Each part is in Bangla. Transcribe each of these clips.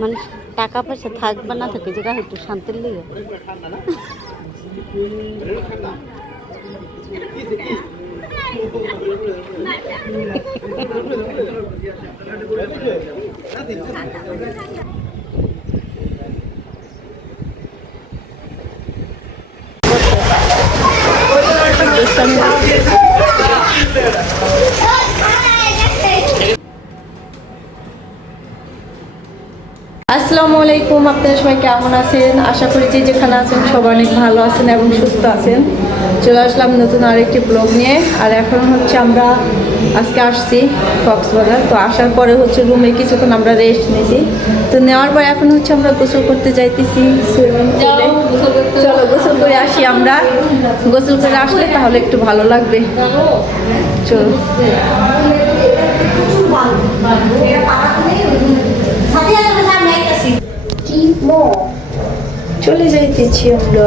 মানে টাকা পয়সা থাকবে না থাকে যেটা একটু শান্তির লেগে। আসসালামু আলাইকুম, আপনারা সবাই কেমন আছেন? আশা করি যে যেখানে আছেন সবাই অনেক ভালো আছেন এবং সুস্থ আছেন। চলে আসলাম নতুন আরেকটি ব্লগ নিয়ে। আর এখন হচ্ছে আমরা আজকে আসছি কক্সবাজার। তো আসার পরে হচ্ছে রুমে কিছুক্ষণ আমরা রেস্ট নিয়েছি তো নেওয়ার পর এখন হচ্ছে আমরা গোসল করতে যাইতেছি। চলো গোসল করে আসি আমরা। গোসল করে আসলে তাহলে একটু ভালো লাগবে। চলো। চলে যাইতেছি আমরা।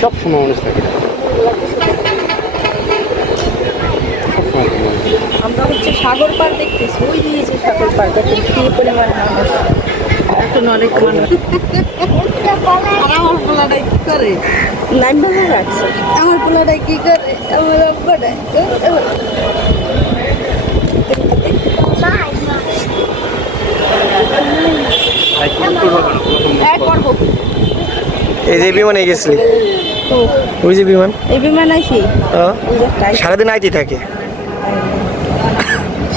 সব সময় মানুষ থাকে। সবসময় মানুষ। আমরা হচ্ছে সাগর পার দেখতেছি ওই দিয়েছে সাগর পার দেখেন কি পরিমাণ মানুষ। এখন অনেক মানুষ। আমার পোলাটাই কি করে? লাইন ভালো রাখছে আমার পোলাটাই কি করে? আমার আব্বাটাই এক করব এই যে বিমানে গেছিলি? ওই যে বিমান? এই বিমান টাইম সারাদিন আইতেই থাকে?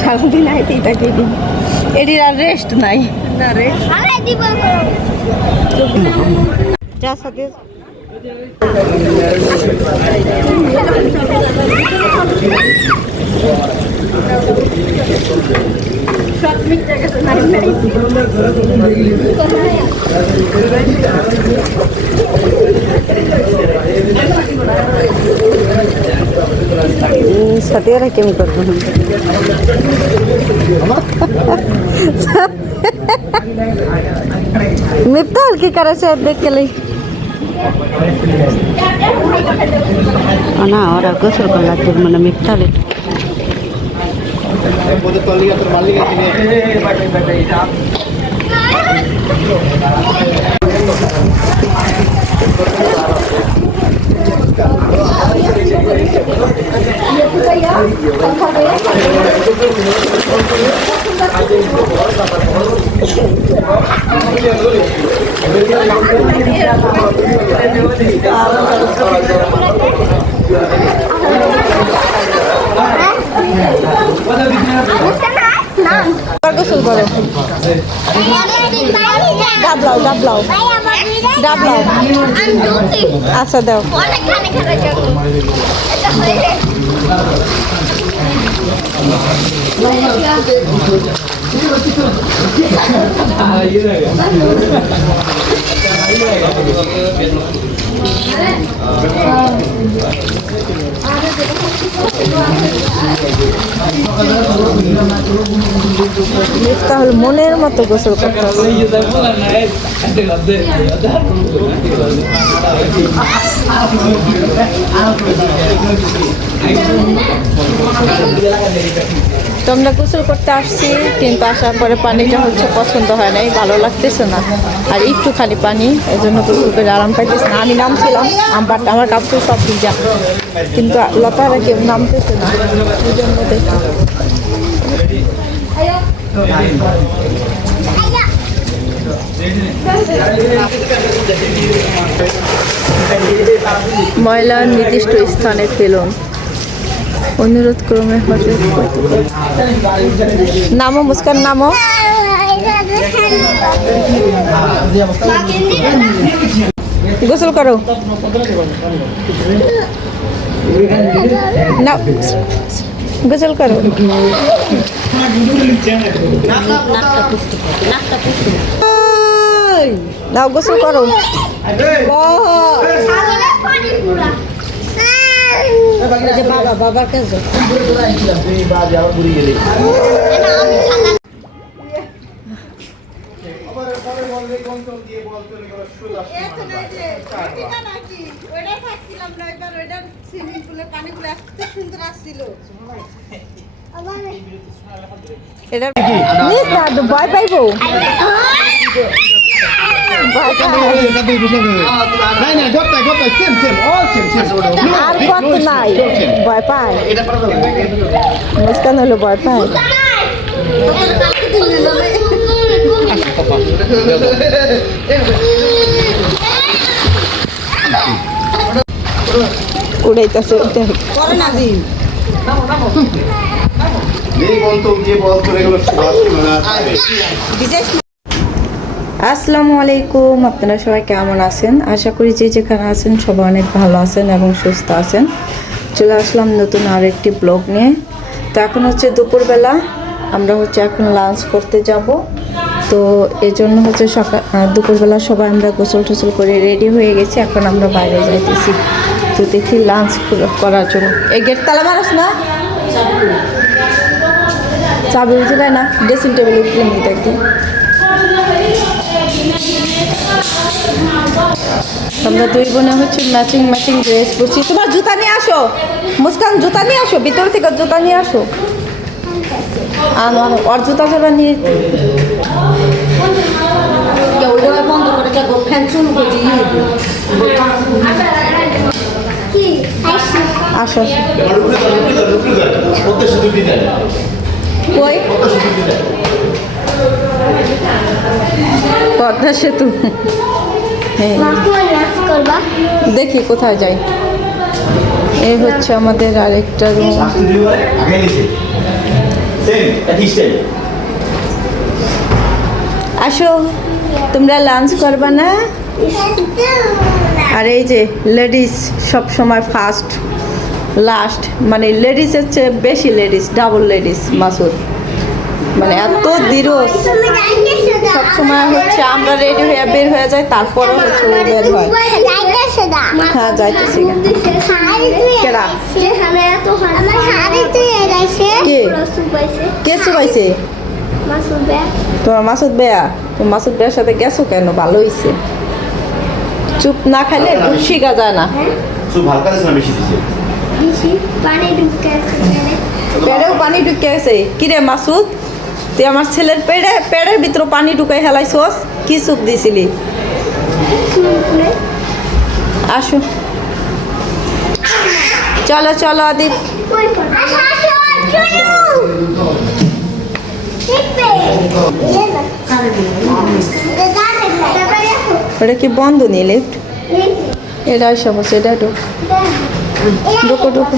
সারাদিন আইতেই থাকে এদিন এটির আর রেস্ট নাই। না রেস্ট যা সাথে সাথে রেখে আমি করব মিথ্যা কি করে সে দেখে লাই না ওরা গোসল করলাম মানে মিথ্যা লেট देख के ली ना और गोसल कर लाते मैंने मिफ्तार গোসল করো ডাবলাও ডাবলাও ডাবলাও আচ্ছা দাও তাহলে মনের মতো গোসল করতে হবে। তো আমরা গোসল করতে আসছি, কিন্তু আসার পরে পানিটা হচ্ছে পছন্দ হয় নাই, ভালো লাগতেছে না। আর একটু খালি পানি এই জন্য গোসল করে আরাম পাইতেছে না। আমি নামছিলাম, আমার আমার কাপড় সব ভিজা কিন্তু লতারা কেউ নামতেছে না, এই জন্য ময়লা নির্দিষ্ট স্থানে ফেলুন। অনুরোধ ক্রমে হজরত নামো মুস্কান নামো। গোসল করো। না গোসল করো। নাও গোসল করো। বাবা বাবার কাছে এটা ভয় পাইবো। আর কত নাই ভয় পায় মুস্কান হলো ভয় পায় উড়াইতেছে নেই বলতো গিয়ে বল করে গেল আসসালামু আলাইকুম, আপনারা সবাই কেমন আছেন? আশা করি যে যেখানে আছেন সবাই অনেক ভালো আছেন এবং সুস্থ আছেন। চলে আসলাম নতুন আর একটি ব্লগ নিয়ে। তো এখন হচ্ছে দুপুরবেলা, আমরা হচ্ছে এখন লাঞ্চ করতে যাব। তো এই জন্য হচ্ছে সকাল দুপুরবেলা সবাই আমরা গোসল টোসল করে রেডি হয়ে গেছি, এখন আমরা বাইরে যাইতেছি। তো দেখি লাঞ্চ করার জন্য। এই গেট তালা মানুষ না? চাবি উঠে না ড্রেসিং টেবিল নিয়ে দেখি আমরা দুই বোনে হচ্ছে ম্যাচিং ম্যাচিং ড্রেস পরছি। তোমার জুতা নিয়ে আসো। মুস্কান জুতা নিয়ে আসো। ভিতর থেকে জুতা নিয়ে আসো। আনো আনো। ওর জুতা জোড়া নিয়ে আসো। আসো। কই? পদ্মা সেতু। দেখি কোথায় যাই। এই হচ্ছে আমাদের আরেকটা রুম আসো, তোমরা লাঞ্চ করবা না? আর এই যে লেডিস সব সময় ফার্স্ট লাস্ট মানে লেডিসের চেয়ে বেশি লেডিস ডাবল লেডিস মাসুদ। মানে এত দৃঢ় সবসময় হচ্ছে আমরা রেডি হয়ে বের হয়ে যাই তারপরে হচ্ছে ও বের হয়। হ্যাঁ যাইতেছি। কেডা? কে? কে শুকাইছে তোমার মাসুদ বেয়া তুমি মাসুদ বেয়ার সাথে গেছো কেন? ভালো হইছে। চুপ না খাইলে শিখা যায় না। খুব হালকা না বেশি দিছে। পেড়েও পানি ঢুকে গেছে। কিরে মাসুদ? তুই আমার ছেলের পেড়ে, পেড়ের ভিতরে পানি ঢুকাই হেলাইছস? কি সুপ দিছিলি? আসো। চলো চলো আদি ওটা কি বন্ধ নি লিফট এটা সমস্যা এটা ঢুক। ঢুকো ঢুকো।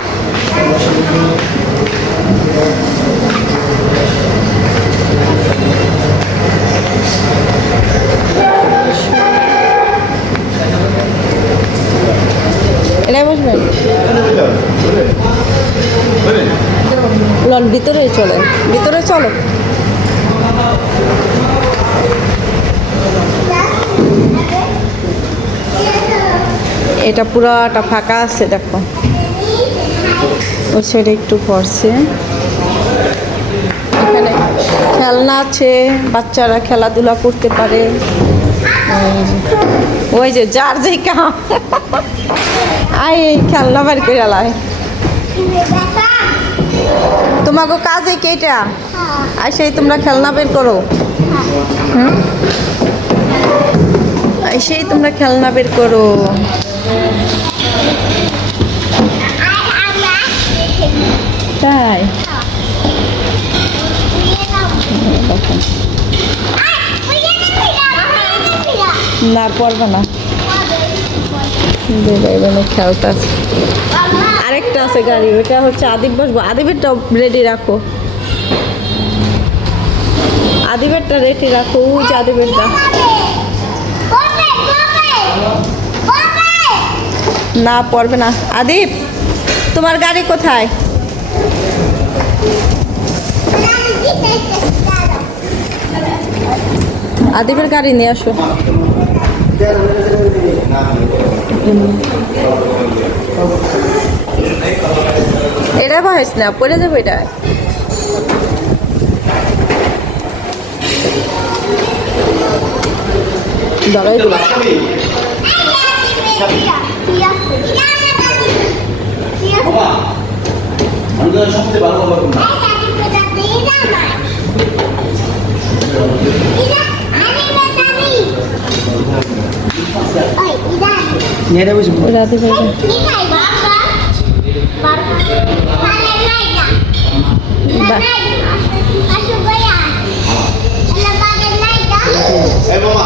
এরা বসবেন ভিতরে চলেন ভিতরে চলো। এটা পুরাটা ফাঁকা আছে দেখো। ওই সাইডে একটু পড়ছে। এখানে খেলনা আছে বাচ্চারা খেলাধুলা করতে পারে। ওই যে- যার যেই কাম। আই এই খেলনা বার করে লাই। তোমাকে কাজে কেটা আর সেই তোমরা খেলনা বের করো। হুম? সেই তোমরা খেলনা বের করো। তাই। না পড়বে না। খেলতে আরেকটা আছে গাড়ি ওটা হচ্ছে আদিব বসবো। আদিবেরটা রেডি রাখো। আদিবেরটা রেডি রাখো। ওই যে না, পড়বে না। আদিব, তোমার গাড়ি কোথায়? আদিবের গাড়ি নিয়ে আসো। এটা ভাইস না পড়ে যাব এটা। দাঁড়াই সবচেয়ে ভালো খবর না এটা বুঝব রাতে ভাইটা এই মামা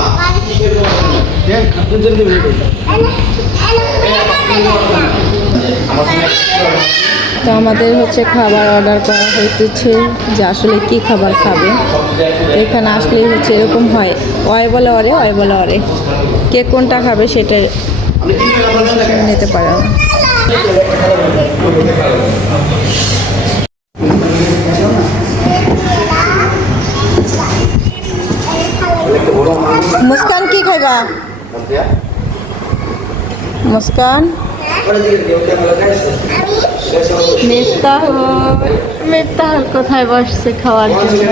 তো আমাদের হচ্ছে খাবার অর্ডার করা হইতেছে যে আসলে কি খাবার খাবে। এখানে আসলেই হচ্ছে এরকম হয়। অয় বলে অরে অয় বলে অরে কে কোনটা খাবে সেটা নিতে পারে মুস্কান কি খাইবা? মুস্কান? মিফতাহুল মিফতাহুল কোথায় বসছে খাওয়ার জন্য?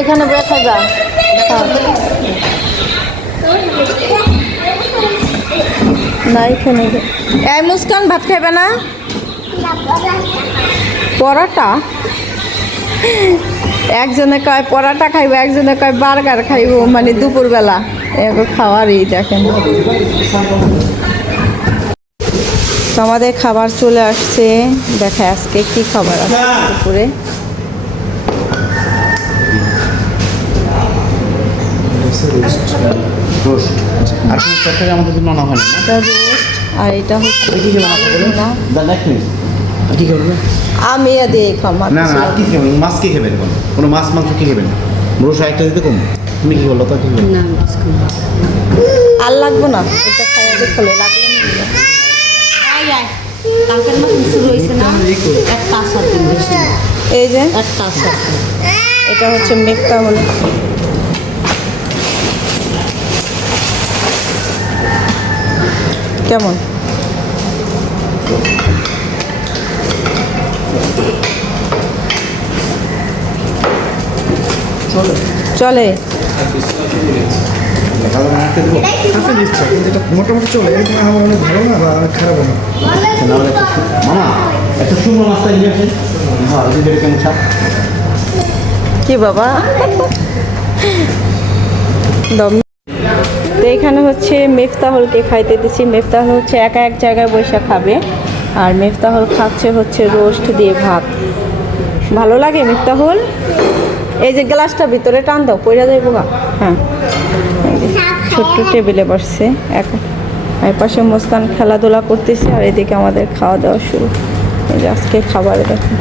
এখানে বসে খাও। না, এখানে এই মুস্কান, ভাত খাইবা না? পরোটা? একজনে কয় পরোটা খাইবো একজনে কয় বার্গার খাইবো মানে দুপুরবেলা। এগো খাওয়ারই দেখেন। আমাদের খাবার চলে আসছে। দেখা আজকে কি খাবার আছে দুপুরে? আর এটা হচ্ছে আমি খাবেন? মাছ কি খাবেন কোনো মাছ মাংস কি খাবেন? রোস একটা দিতে কম। তুমি কি বলল তা কি না আর লাগবো না। এটা খাইয়া দেখলে লাগলে আয় আয়। কালকের মতন শুরু হয়েছে না? একটা আসার এই যে? একটা আসার এটা হচ্ছে মেঘটা হলো কেমন? চলে। মোটামুটি চলে। অনেক ভালো না বা খারাপ না? মামা একটা সুন্দর নাস্তা নিয়ে আসেন হ্যাঁ কি বাবা? দম। তো এখানে হচ্ছে মেফতাহলকে খাইতে দিচ্ছি মেফতাহল হচ্ছে একা এক জায়গায় বসে খাবে। আর মেফতাহল খাচ্ছে হচ্ছে রোস্ট দিয়ে ভাত। ভালো লাগে মেফতাহল? এই যে গ্লাসটা ভিতরে টান দাও পড়ে যাইব গা। হ্যাঁ। ছোট্ট টেবিলে বসছে, এক আর পাশে মুস্কান খেলাধুলা করতেছে আর এদিকে আমাদের খাওয়া দাওয়া শুরু। এই যে আজকে খাবার দেখুন